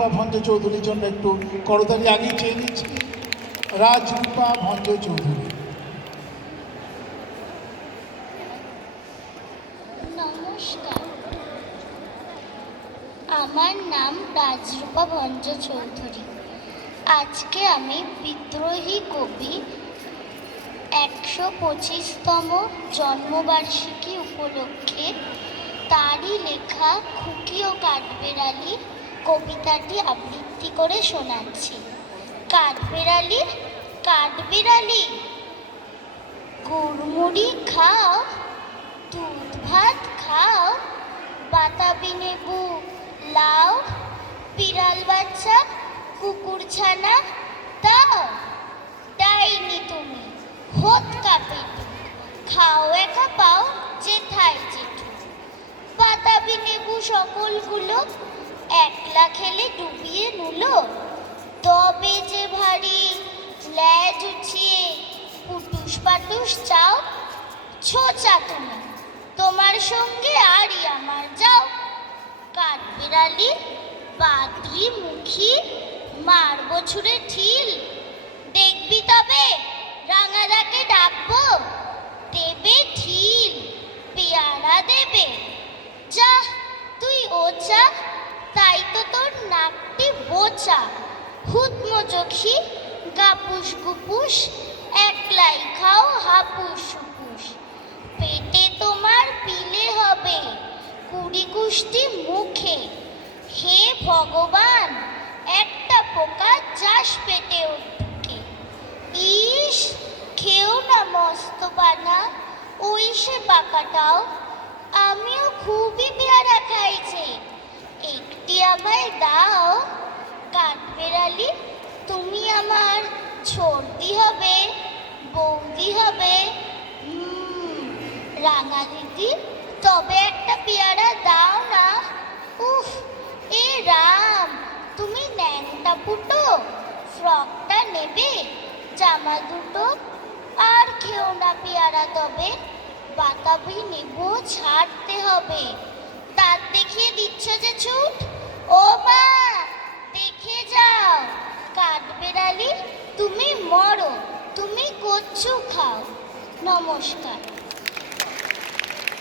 রাজরূপা ভঞ্জ চৌধুরীর জন্য একটু করতালি আগেই চেয়ে নিচ্ছি। রাজরূপা ভঞ্জ চৌধুরী। নমস্কার, আমার নাম রাজরূপা ভঞ্জ চৌধুরী। আজকে আমি বিদ্রোহী কবি 125তম জন্মবার্ষিকী উপলক্ষে তারই লেখা খুকি ও কাঠবেড়ালি কবিতাটি আবৃত্তি করে শোনাচ্ছি। কাঠবেড়ালি, কাঠবেড়ালি, গুড়মুড়ি খাও, দুধ ভাত খাও, বাতাবি লেবু লাও, বিড়াল বাচ্চা কুকুর ছানা দাও। ডাইনি তুমি, হোত কাপেটু, খাও একা পাও যেথায় জেঠু। বাতাবি লেবু সকলগুলো একলা খেলে ডুবিয়ে নুলো। তবে যে ভারী ল্যাজ উঠিয়ে পুটুস পাটুস চাও। ছোচা তুমি, তোমার সঙ্গে আরই আমার যাও। কাঠবেড়ালি, বাতি মুখী, মারবো ছুঁড়ে ঠিল। দেখবি তবে রাঙাদাকে ডাকবো, দেবে ঠিল, পেয়ারা দেবে। যা তুই ওচা, তাই তো তোর নাকটি বোচা। হুতমোচোখি, গাপুস গুপুস, একলাই খাও হাপুস হুপুস। পেটে তোমার পিলে হবে 20 কুষ্টি মুখে। হে ভগবান, একটা পোকা চাষ পেটেও ঢুকে। ইস, খেও না মস্ত বানা, ওই সে পাকাটাও। আমিও খুবই পেয়ারা খাইছে, একটি আমায় দাও। কাঠবেড়ালি, তুমি আমার ছোড়দি হবে, বৌদি হবে। রাঙা দিদি, তবে একটা পেয়ারা দাও না। উফ, এ রাম, তুমি ন্যাংটা ফুটো, ফ্রকটা নেবে, জামা দুটো। আর খেও না পেয়ারা তবে, বাতাবি লেবু ছাড়তে হবে। দাঁত দেখিয়ে দিচ্ছ যে ছুট, ও মা দেখে যাও। কাঠবেড়ালি, তুমি মরো, তুমি কচ্ছু খাও। নমস্কার।